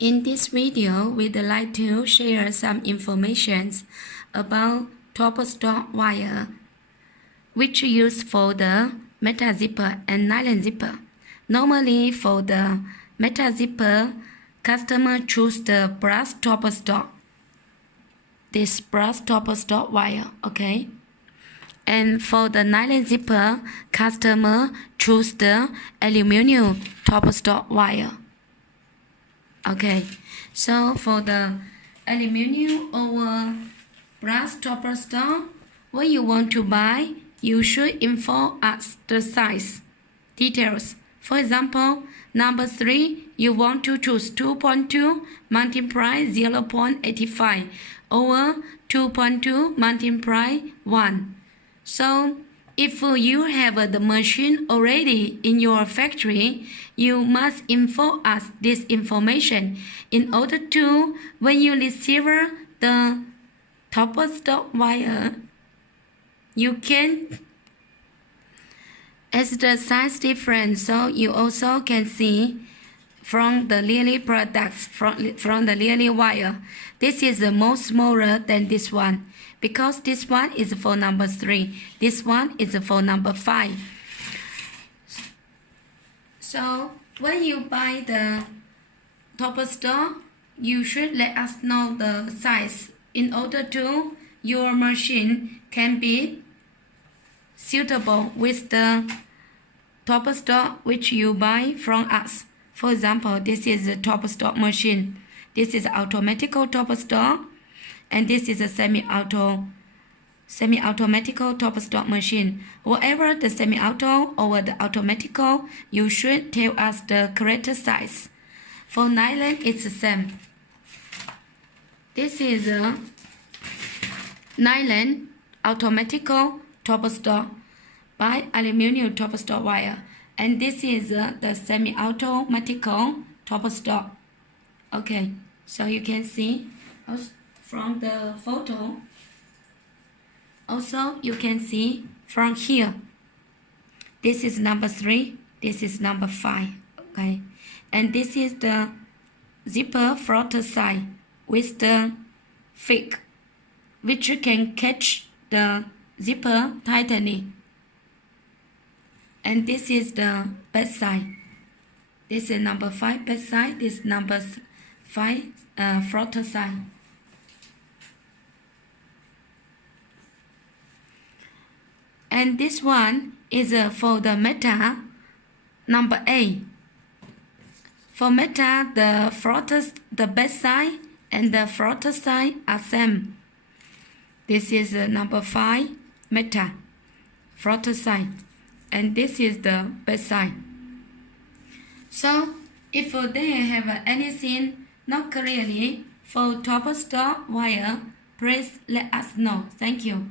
In this video, we'd like to share some information about Zippertopstopwire, which is used for the meta zipper and nylon zipper. Normally, for the meta zipper, customer choose the brass Zippertopstop. This brass Zippertopstopwire, okay? And for the nylon zipper, customer choose the aluminum Zippertopstopwire. Okay, so for the aluminum or brass Zippertopstop, when you want to buy, you should inform us the size details. For example, number 3, you want to choose 2.2 multiply 0.85 or 2.2 multiply 1. So, if you have the machine already in your factory, you must inform us this information in order to, when you receive the Zippertopwire, you can, as the size difference, so you also can see from the Li products, from the Li wire. This is the most smaller than this one, because this one is for number 3. This one is for number 5. So when you buy the Zippertopstop, you should let us know the size in order to your machine can be suitable with the Zippertopstop which you buy from us. For example, this is a Zippertopstop machine. This is automatic Zippertopstop, and this is a semi-automatic Zippertopstop machine. Whatever the semi-auto or the automatic, you should tell us the correct size. For nylon, it's the same. This is a nylon automatic Zippertopstop by aluminum Zippertopwire, and this is the semi-automatic Zippertopstop. Okay, so you can see from the photo. Also, you can see from here. This is number 3. This is number 5. Okay, and this is the zipper front side with the fig, which can catch the zipper tightly. And this is the back side. This is number 5 back side. This is number 5 front side. And this one is for the meta number 8. For meta, the back side and the front side are same. This is number 5 meta front side, and this is the back side. So if they have anything not clearly for Zippertopstopwire, please let us know. Thank you.